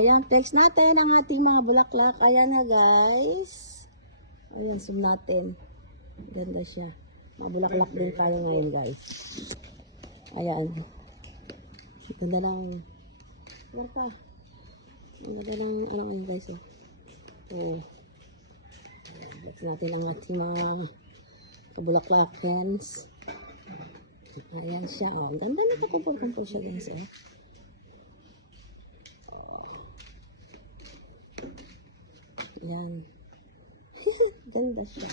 Ayan, flex natin ang ating mga bulaklak. Ayan na guys. Ayan, zoom natin. Ganda siya. Mga bulaklak din tayo ngayon guys. Ayan. Ganda lang. Ganda. Ganda lang ano ngayon guys. Oh. Flex natin ang ating mga bulaklak friends. Ayan siya. Oh. Ganda na kumpul-kumpul siya guys. Ayan. Ganda siya.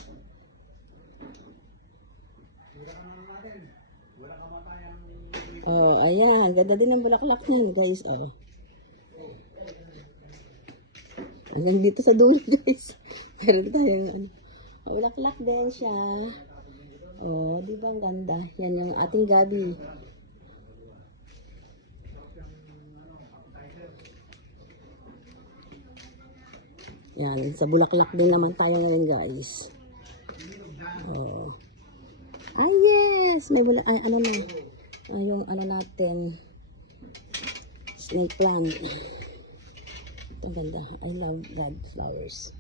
Oh, ayan. Ganda din ang bulaklak niyan, guys. Oh. Hanggang dito sa dulo, guys. Meron tayong bulaklak din siya. Oh, di ba ang ganda? Yan yung ating gabi. Yan, sa bulaklak din naman tayo ngayon guys. Oh. Ah yes! May ay ano na. Yung ano natin. Snake plant. Ito ganda. I love red flowers.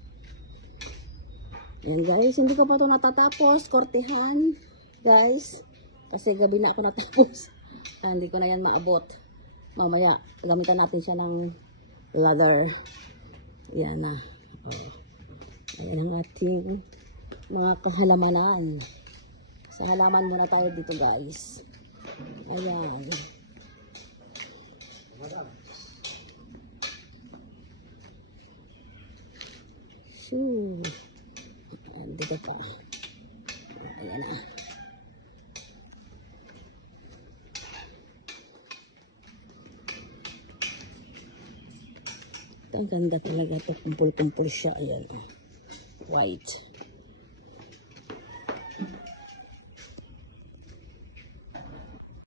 Yan guys, hindi ko pa ito natatapos. Kortehan. Guys. Kasi gabi na ako natapos. Hindi ko na yan maabot. Mamaya, gamitan natin siya ng leather. Yan na. Oh. Ayan ang ating mga kahalamanan. Sa halaman muna tayo dito guys. Ayan. Shoo. Ayan, dito pa. Ayan na. Ang ganda talaga ito. Kumpul-kumpul siya. Ayan. White.